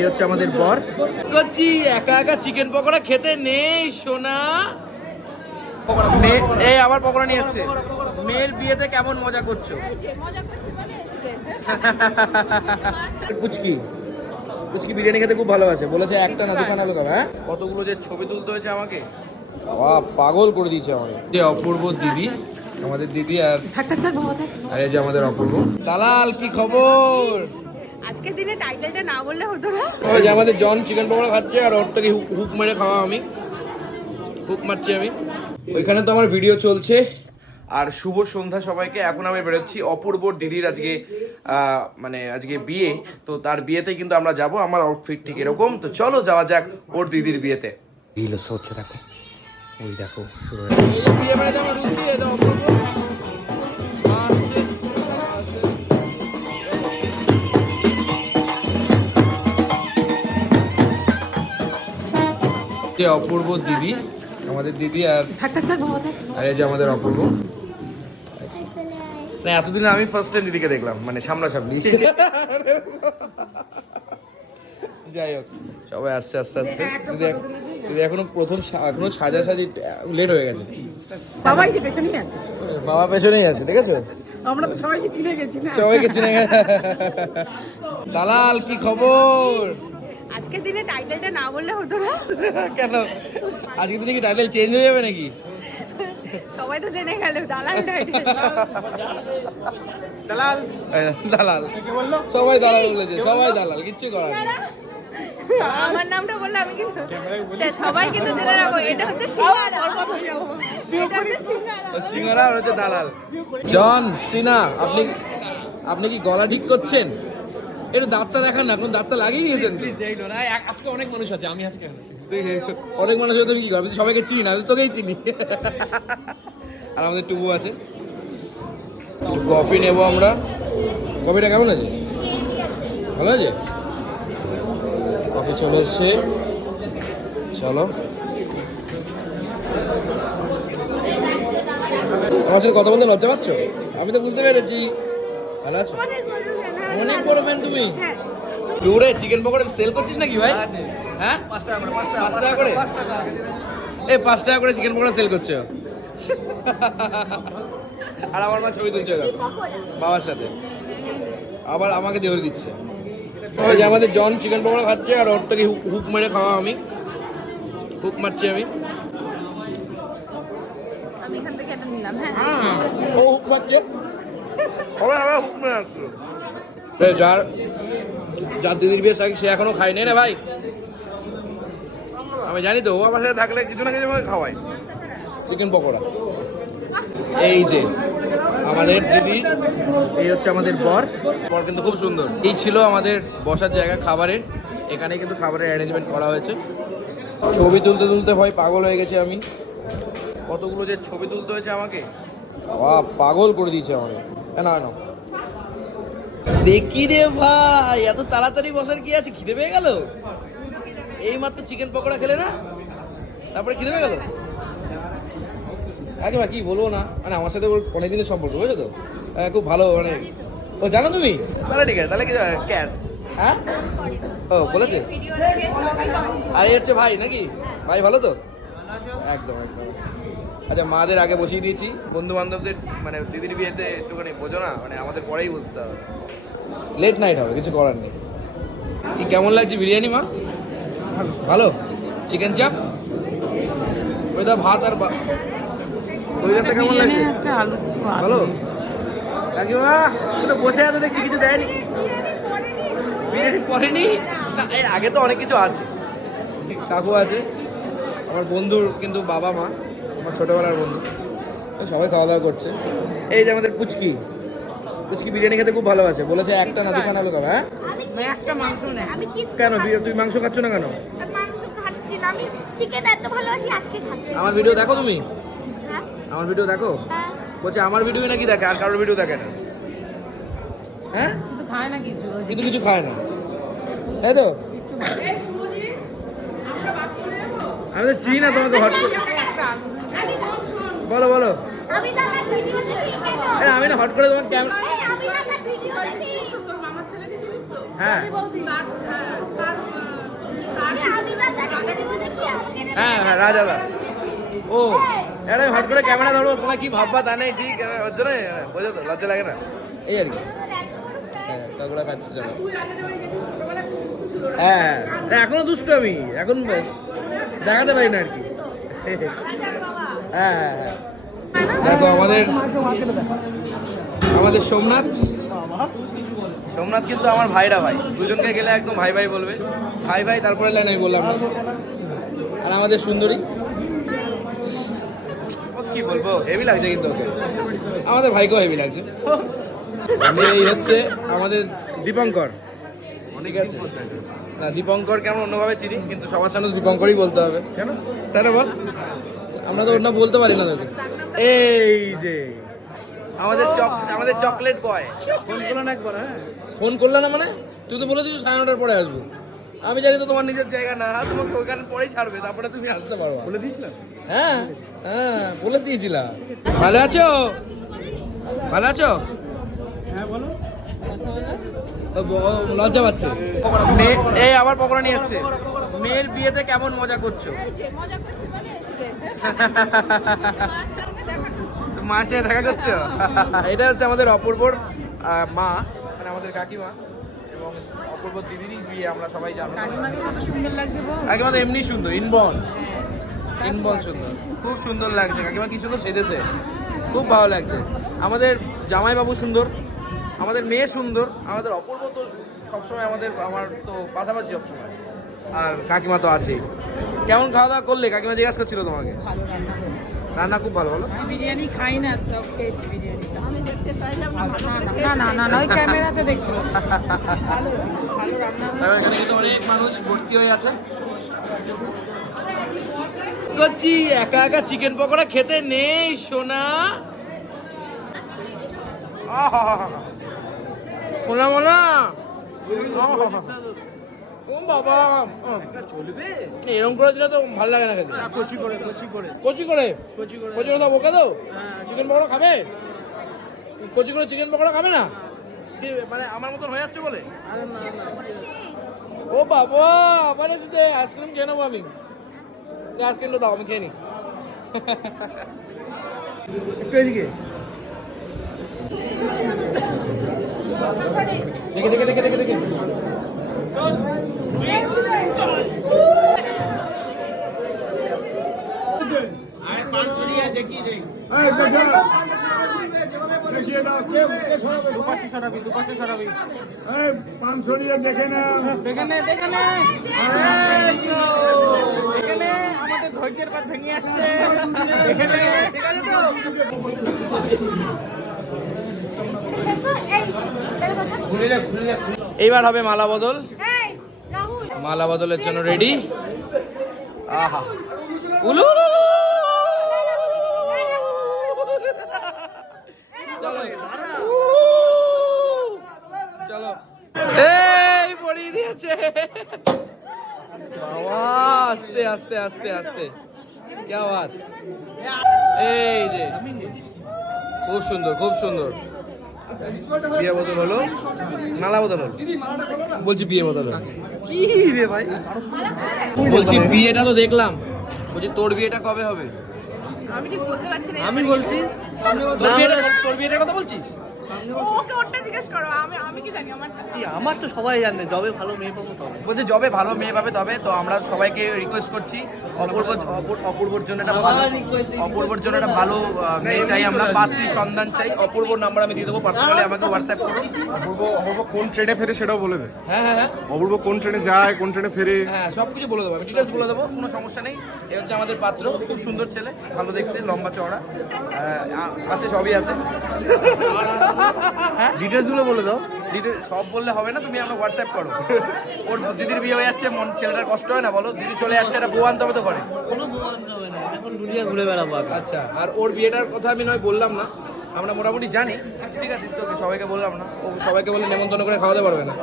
এই হচ্ছে আমাদের বর। করছি একা একা চিকেন পকোড়া খেতে নেই সোনা। এই আবার পকোড়া নিয়ে এসছে। মেয়ের বিয়েতে কেমন মজা করছ? এই যে মজা করছি বলে পুচকি। পুচকি বিরিয়ানি খেতে খুব ভালোবাসে। বলেছে একটা না দুখানা লোক হ্যাঁ? কতগুলো যে ছবি তুলতে হয়েছে আমাকে? বাবা পাগল করে দিয়েছে আমাকে। যে অপূর্ব দিদি। আমাদের দিদি আর আর এই যে আমাদের অপূর্ব। দালাল কি খবর? আজকের দিনে টাইটেলটা না বললে হতো না। ওই যে আমাদের জন চিকেন পকোড়া খাচ্ছে আর ওর থেকে হুক মেরে খাওয়া আমি। হুক মারছি আমি। ওইখানে তো আমার ভিডিও চলছে। আর শুভ সন্ধ্যা সবাইকে। এখন আমি বেরোচ্ছি অপূর্বর দিদির আজকে মানে আজকে বিয়ে। তো তার বিয়েতে কিন্তু আমরা যাব। আমার আউটফিট ঠিক এরকম। তো চলো যাওয়া যাক ওর দিদির বিয়েতে। রিলস হচ্ছে দেখো। ওই দেখো শুরু যে অপূর্ব দিদি আমাদের দিদি আর আর এই যে আমাদের অপূর্ব। না এতদিন আমি ফার্স্ট টাইম দিদিকে দেখলাম মানে সামনাসামনি। যাই হোক সবাই আসছে আস্তে আস্তে। দিদি এখনও প্রথম এখনও সাজা সাজি লেট হয়ে গেছে। বাবাই যে পেছনেই আছে। বাবা পেছনেই আছে ঠিক আছে? আমরা তো সবাইকে চিনে গেছি না। সবাইকে চিনে গেছে। দালাল কি খবর? আজকের দিনে টাইটেলটা না বললে হতো না। কেন? আজকে দিনে কি টাইটেল চেঞ্জ হয়ে যাবে নাকি? সবাই তো জেনে গেল দালাল টাইটেল দালাল। দালাল। সবাই দালাল বলেছে সবাই দালাল কিচ্ছু করার নেই। আমার নামটা বললে আমি কিন্তু সবাই কিন্তু জেনে রাখো এটা হচ্ছে সিঙ্গারা। এটা হচ্ছে সিঙ্গারা। সিঙ্গারা আর হচ্ছে দালাল। জন সিনা আপনি আপনি কি গলা ঠিক করছেন? একটু দাঁতটা দেখান না এখন দাঁতটা লাগিয়ে নিয়েছেন। আজকে অনেক মানুষ আছে আমি আজকে অনেক মানুষ হয়তো আমি কি করব সবাইকে চিনি না তোকেই চিনি। আর আমাদের টুবু আছে। কফি নেব আমরা। কফিটা কেমন আছে? ভালো আছে? কফি চলে এসছে। চলো। আমার সাথে কথা বলতে লজ্জা পাচ্ছ? আমি তো বুঝতে পেরেছি। ভালো আছো? অনেক বড় ফ্যান তুমি? টুরে চিকেন পকোড়া সেল করছিস নাকি ভাই? হ্যাঁ পাঁচ টাকা করে পাঁচ টাকা করে। এই পাঁচ টাকা করে চিকেন পকোড়া সেল করছে। আর আমার মা ছবি তুলছে বাবার সাথে। আবার আমাকে দেওয়ার দিচ্ছে। ওই যে আমাদের জন চিকেন পকোড়া খাচ্ছে আর ওর থেকে হুক হুক মেরে খাওয়া আমি। হুক মারছি আমি। আমি এখান থেকে এটা নিলাম হ্যাঁ। ও হুক মারছে? যার যার দিদির বিয়ে সে এখনও খায়নি রে ভাই? আমি জানি তো, ও আমার সাথে থাকলে কিছু না কিছু খাওয়ায়। চিকেন পকোড়া। এই যে, আমাদের দিদি, এই হচ্ছে আমাদের বর। বর কিন্তু খুব সুন্দর। এই ছিল আমাদের বসার জায়গা খাবারের। এখানে কিন্তু খাবারের অ্যারেঞ্জমেন্ট করা হয়েছে। ছবি তুলতে তুলতে ভয় পাগল হয়ে গেছে আমি। কতগুলো যে ছবি তুলতে হয়েছে আমাকে? পাগল করে দিয়েছে আমাকে। এ না না। দেখি রে ভাই এত তাড়াতাড়ি বসার কি আছে? খিদে পেয়ে গেল? এই মাত্র চিকেন পকোড়া খেলে না? তারপরে খিদে পেয়ে গেল? আগে ভাই কি বলব না? মানে আমার সাথে ওর অনেক দিনের সম্পর্ক বুঝছ তো? খুব ভালো মানে ও জানো তুমি? তাহলে ঠিক আছে তাহলে কি ক্যাশ। হ্যাঁ? ও বলেছে? আর হচ্ছে ভাই নাকি? ভাই ভালো তো? একদম একদম। আচ্ছা মাদের আগে বসিয়ে দিয়েছি। বন্ধু বান্ধবদের মানে দিদির বিয়েতে একটুখানি বোঝো না মানে আমাদের পরেই বসতে হবে। লেট নাইট হবে কিছু করার নেই। কি কেমন লাগছে বিরিয়ানি মা? ভালো। চিকেন চাপ ওইটা ভাত আর বা- ওইটা কেমন লাগছে? ভালো? কাকিমা তো বসে আছো দেখছি কিছু দেয়নি। বিরিয়ানি না এর আগে তো অনেক কিছু আছে। কাকু আছে আমার বন্ধুর কিন্তু বাবা মা। ছোটবেলার বন্ধু। সবাই খাওয়া দাওয়া করছে। এই যে আমাদের পুচকি। পুচকি বিরিয়ানি খেতে খুব ভালোবাসে। বলেছে একটা না দুখানা লোক হ্যাঁ? একটা মাংস নেই আমি কিচ্ছু কেন? তুই মাংস খাচ্ছ না কেন? মাংস খাচ্ছি না। আমি চিকেন এত ভালোবাসি আজকে খাচ্ছি আমার ভিডিও দেখো তুমি? হ্যাঁ? আমার ভিডিও দেখো? হ্যাঁ। বলছে আমার ভিডিও নাকি দেখে আর কারোর ভিডিও দেখে না। হ্যাঁ? কিন্তু খায় না কিছু কিন্তু কিছু খায় না। তাই তো? আমি তো চিনি না তোমাকে হট করে বলো বলো। আমি দাদার ভিডিও দেখি কেন? আমি না হট করে তোমার ক্যামেরা এই, আমি দাদার ভিডিও দেখি হ্যাঁ। হ্যাঁ হ্যাঁ রাজাদা ও আরে হট করে ক্যামেরা ধরবো তোমার কি ভাববা তা নেই ঠিক হ্যাঁ, বোঝো তো লজ্জা লাগে না। এই আর কি। হ্যাঁ কাকুরা খাচ্ছে চলো। হ্যাঁ হ্যাঁ না, এখনও দুষ্ট আমি এখন বেশ। দেখাতে পারি না আর কি। হ্যাঁ হ্যাঁ হ্যাঁ দেখো আমাদের আমাদের সোমনাথ। সোমনাথ কিন্তু আমার ভাইরা ভাই। দুজনকে গেলে একদম ভাই ভাই বলবে। ভাই ভাই তারপরে লাইন আমি বললাম আর আমাদের সুন্দরী। কি বলব? হেভি লাগছে কিন্তু ওকে। আমাদের ভাইকেও হেভি লাগছে। আমি এই হচ্ছে আমাদের দীপঙ্কর। ঠিক আছে? না দীপঙ্করকে আমরা অন্যভাবে চিনি কিন্তু সবার সামনে দীপঙ্করই বলতে হবে। কেন? তাই না বল। আমরা তো অন্য বলতে পারি না তোকে। এই যে আমাদের চক আমাদের চকলেট বয়। ফোন করল না একবার হ্যাঁ। ফোন করলে না মানে? তুই তো বলে দিচ্ছিস সাড়ে নটার পরে আসব। আমি জানি তো তোমার নিজের জায়গা না তোমাকে ওইখানে পরেই ছাড়বে তারপরে তুমি আসতে পারো। বলে দিস না। হ্যাঁ হ্যাঁ বলে দিয়েছিলাম। ভালো আছো? ভালো আছো? হ্যাঁ বলো। লজ্জা পাচ্ছে। মেয়ে এই আবার পকোড়া নিয়ে এসছে। মেয়ের বিয়েতে কেমন মজা করছ? মজা করছি মানে মার সাথে দেখা করছ? এটা হচ্ছে আমাদের অপূর্বর মা মানে আমাদের কাকিমা এবং অপূর্ব দিদিরই বিয়ে আমরা সবাই জানো। সুন্দর কাকিমা তো এমনি সুন্দর ইনবন। ইনবন সুন্দর। খুব সুন্দর লাগছে। কাকিমা কি সুন্দর সেজেছে। খুব ভালো লাগছে। আমাদের জামাইবাবু সুন্দর। আমাদের মেয়ে সুন্দর আমাদের অপূর্ব তো সবসময় আমাদের আমার তো পাশাপাশি সবসময়। আর কাকিমা তো আছেই। কেমন খাওয়া দাওয়া করলে? কাকিমা জিজ্ঞাসা করছিল তোমাকে? রান্না খুব ভালো বলো। আমি বিরিয়ানি খাই না তো খেয়েছি বিরিয়ানিটা। আমি দেখতে পাইলাম না না না না না ওই ক্যামেরাতে দেখতে পাবো। ভালো ভালো রান্না এখানে কিন্তু অনেক মানুষ ভর্তি হয়ে আছে। করছি একা একা চিকেন পকোড়া খেতে নেই সোনা। সোনা মোনা? ও বাবা। চলবে এরকম করে দিলে তো ভালো লাগে না খেতে? কচি করে কচি করে। কচি করে? কচি করে। কচি করে ওকে তো? চিকেন পকোড়া খাবে? কচি করে চিকেন পকোড়া খাবে না? মানে আমার মতন হয়ে যাচ্ছে বলে? ও বাবা আবার এসেছে। আইসক্রিম খেয়ে নেব আমি। আইসক্রিমটা দাও আমি খেয়ে নি। একটু এদিকে। দেখে দেখে দেখে দেখে দেখে। পাঁচশো দেখে না। দেখে নে দেখে নে। ধৈর্যের বাদ ভেঙে আসছে। ঠিক আছে তো এই ছেড়ে কথা এইবার হবে মালা বদল। মালা বদলের জন্য রেডি আহা। উলু উলু, উলু। চলো চলো। এই পড়িয়ে দিয়েছে। বাবা আস্তে আস্তে আস্তে আস্তে। কে এই যে। খুব সুন্দর খুব সুন্দর। বিয়ে বদল হলো? মালা বদল হলো? বলছি বিয়ে বদল হলো। কি রে ভাই? বলছি বিয়েটা তো দেখলাম। বলছি তোর বিয়েটা কবে হবে? আমি ঠিক বলতে পারছি না। আমি বলছি তোর বিয়েটা তোর বিয়েটার কথা বলছিস? ওকে ওটা জিজ্ঞেস করো আমি আমি কি জানি আমার আমার তো সবাই জানে যবে ভালো মেয়ে পাবো তবে। বলছে যবে ভালো মেয়ে পাবে তবে তো আমরা সবাইকে রিকোয়েস্ট করছি অপূর্ব অপূর- অপূর্বর জন্য একটা ভালো অপূর্বর জন্য একটা ভালো মেয়ে চাই আমরা পাত্রী সন্ধান চাই অপূর্বর নাম্বার আমি দিয়ে দেবো পার্সোনালি আমাকে হোয়াটসঅ্যাপ করুন অপূর্ব অপূর্ব কোন ট্রেনে ফেরে সেটাও বলে দে। হ্যাঁ হ্যাঁ হ্যাঁ। অপূর্ব কোন ট্রেনে যায় কোন ট্রেনে ফেরে? হ্যাঁ সব কিছু বলে দেবো আমি ডিটেলস বলে দেবো কোনো সমস্যা নেই। এ হচ্ছে আমাদের পাত্র খুব সুন্দর ছেলে ভালো দেখতে লম্বা চওড়া আছে সবই আছে। হ্যাঁ? ডিটেলসগুলো বলে দাও। ডিটেল সব বললে হবে না তুমি আমরা হোয়াটসঅ্যাপ করো। ওর দিদির বিয়ে হয়ে যাচ্ছে মন ছেলেটার কষ্ট হয় না বলো? দিদি চলে যাচ্ছে একটা বউ আনতে হবে তো করে কোনো ভগবান হবে না এখন দুনিয়া ঘুরে বেড়াবো আচ্ছা আর ওর বিয়েটার কথা আমি নয় বললাম না। আমরা মোটামুটি জানি। ঠিক আছে ওকে সবাইকে বললাম না। ও সবাইকে বলে নেমন্তন্ন করে খাওয়াতে পারবে না।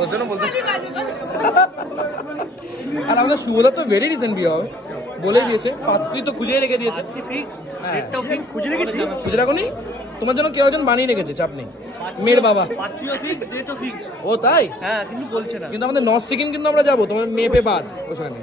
ওর জন্য বলতে আর আমাদের শুভদার তো ভেরি রিসেন্ট বিয়ে হবে। বলেই দিয়েছে পাত্রী তো খুঁজে রেখে দিয়েছে। হ্যাঁ। খুঁজে রেখেছি। খুঁজে রাখো নি? তোমার জন্য কেউ একজন বানিয়ে রেখেছে চাপ নেই। মেয়ের বাবা। ও তাই? হ্যাঁ কিন্তু বলছে না। কিন্তু আমাদের নর্থ সিকিম কিন্তু আমরা যাব তোমার মেপে বাদ। ওখানে